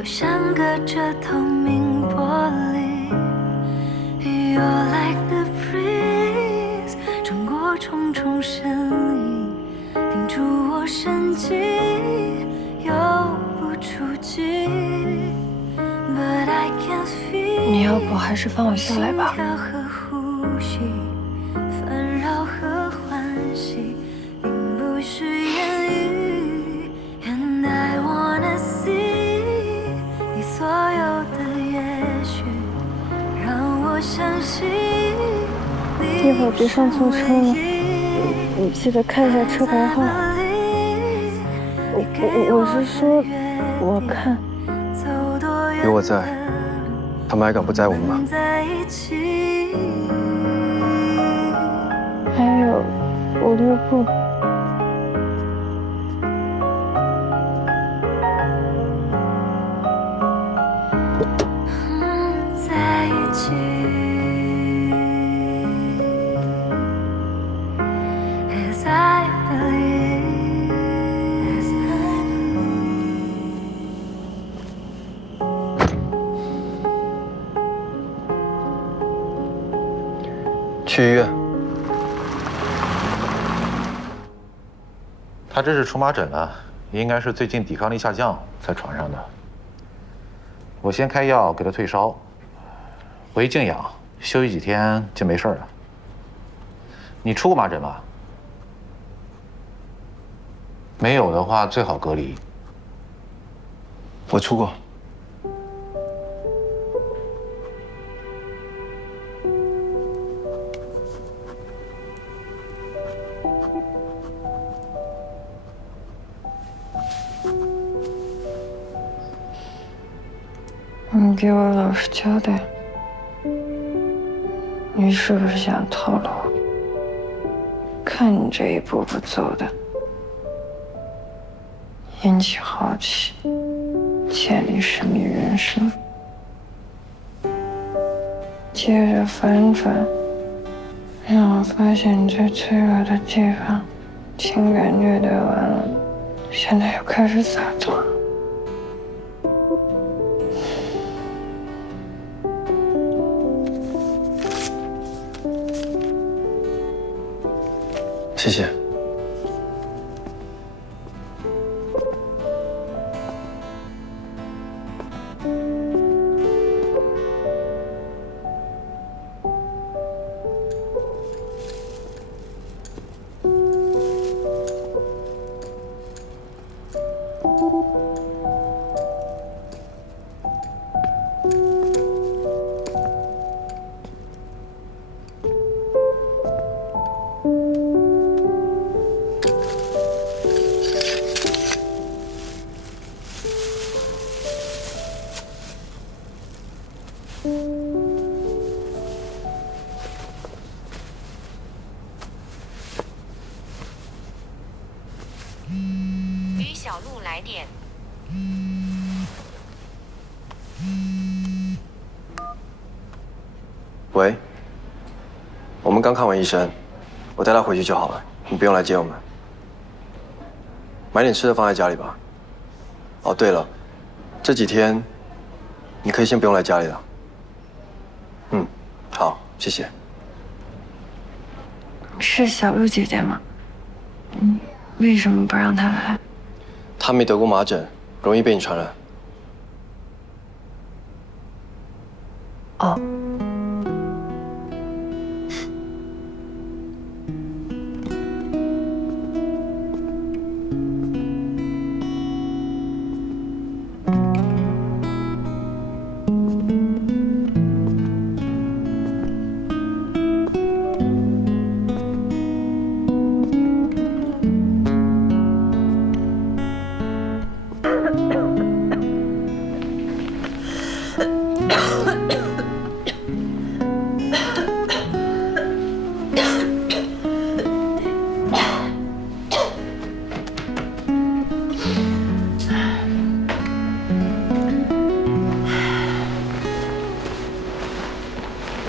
又像隔着透明玻璃。You're like the breeze，穿过重重身影，定住我神经，又不出击。But I can feel 你要不还是放我下来吧有的也许，让我相信你一会儿别上错车了你记得看一下车牌号。我我我是说，我看有我在，他们还敢不载我们吗？还有五六步。去医院。他这是出麻疹了，应该是最近抵抗力下降才传上的。我先开药给他退烧，回静养，休息几天就没事了。你出过麻疹吗？没有的话，最好隔离。我出过，给我老实交代，你是不是想套路我？看你这一步步走的，引起好奇，建立神秘人生，接着反转，让我发现你最脆弱的地方，情感虐待完了，现在又开始洒脱谢谢。小鹿来电。喂，我们刚看完医生，我带他回去就好了，你不用来接我们。买点吃的放在家里吧。哦，对了，这几天你可以先不用来家里了。嗯，好，谢谢。是小鹿姐姐吗？嗯，为什么不让她来？他没得过麻疹，容易被你传染。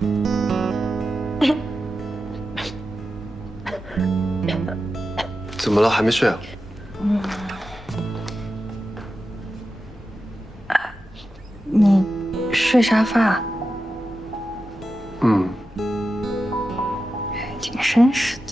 怎么了？还没睡啊？你睡沙发，嗯，挺绅士的。